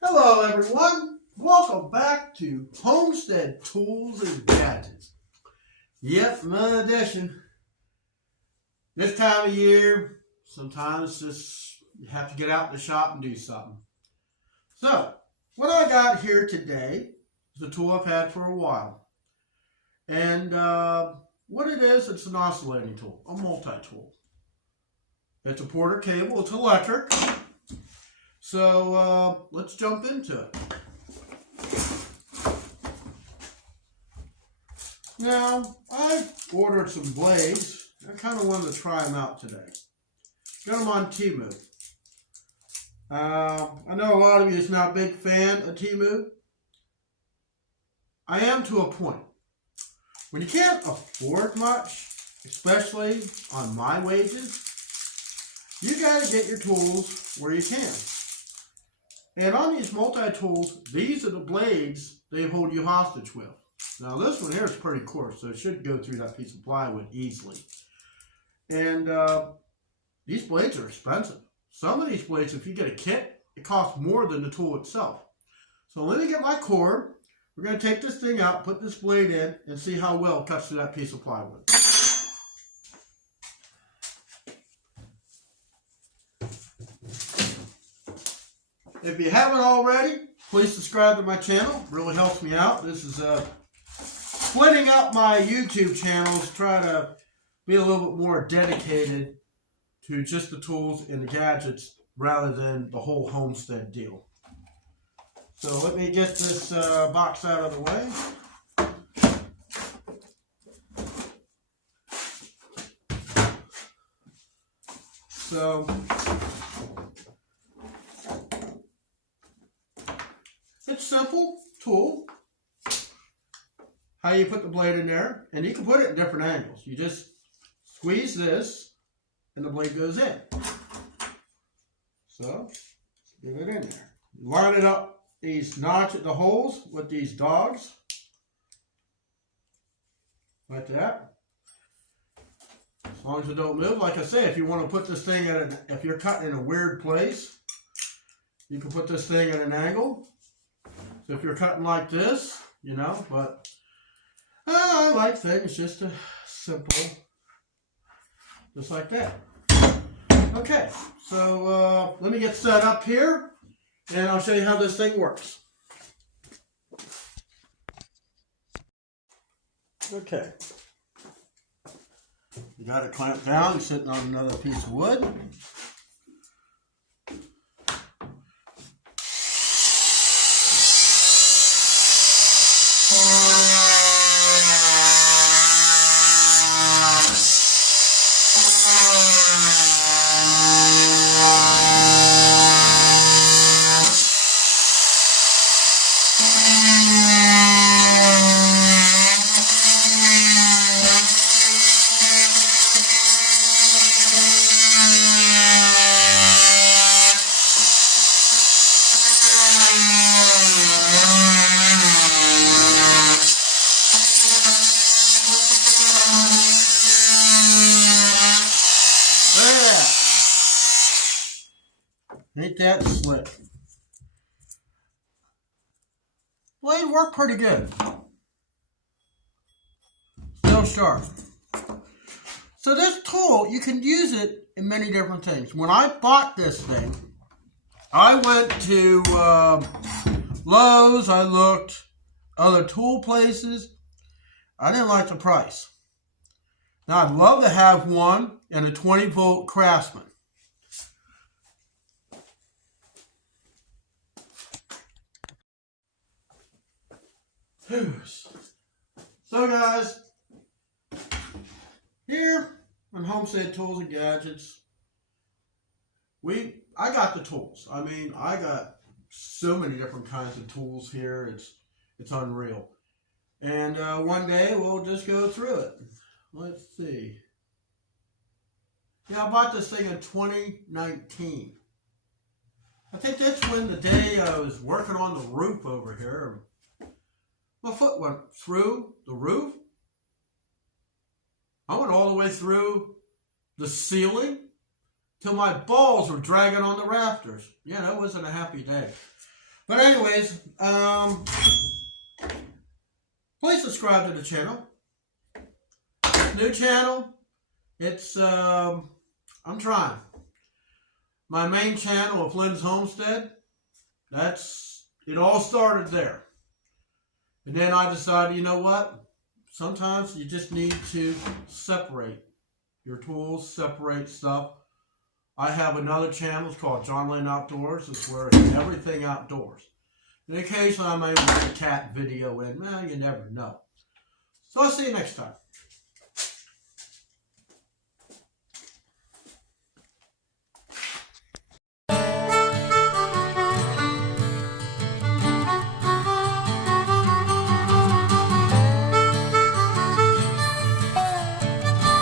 Hello everyone, welcome back to Homestead Tools and Gadgets. Yep, another edition. This time of year, sometimes just you have to get out in the shop and do something. So, what I got here today is a tool I've had for a while. And what it is, it's an oscillating tool, a multi-tool. It's a Porter cable, it's electric. So let's jump into it. Now, I ordered some blades. I kind of wanted to try them out today. Got them on Temu. I know a lot of you is not a big fan of Temu. I am to a point. When you can't afford much, especially on my wages, you got to get your tools where you can. And on these multi-tools, these are the blades they hold you hostage with. Now this one here is pretty coarse, so it should go through that piece of plywood easily. And these blades are expensive. Some of these blades, if you get a kit, it costs more than the tool itself. So let me get my cord. We're going to take this thing out, put this blade in, and see how well it cuts through that piece of plywood. If you haven't already, please subscribe to my channel. It really helps me out. This is splitting up my YouTube channels, try to be a little bit more dedicated to just the tools and the gadgets rather than the whole Homestead deal. So let me get this box out of the way. So it's simple tool. How you put the blade in there, and you can put it in different angles. You just squeeze this, and the blade goes in. So get it in there. Line it up these notches, the holes with these dogs, like that. As long as it don't move. Like I say, if you want to put this thing if you're cutting in a weird place, you can put this thing at an angle. So if you're cutting like this, you know, but I like things just simple, just like that. Okay, so let me get set up here, and I'll show you how this thing works. Okay, you got it clamped down. You're sitting on another piece of wood. Ain't that slick? Blade worked pretty good. Still sharp. So this tool, you can use it in many different things. When I bought this thing, I went to Lowe's, I looked other tool places. I didn't like the price. Now I'd love to have one in a 20-volt Craftsman. So guys, here on Homestead Tools and Gadgets, I got the tools. I mean, I got so many different kinds of tools here. It's unreal. And one day we'll just go through it. Let's see. Yeah, I bought this thing in 2019. I think that's when the day I was working on the roof over here. My foot went through the roof. I went all the way through the ceiling till my balls were dragging on the rafters. Yeah, that wasn't a happy day. But anyways, please subscribe to the channel. New channel. It's I'm trying. My main channel of Flynn's Homestead. It all started there. And then I decided, you know what? Sometimes you just need to separate your tools, separate stuff. I have another channel, it's called John Lynn Outdoors. It's where it's everything outdoors. And occasionally I may put a cat video in. Well, you never know. So I'll see you next time.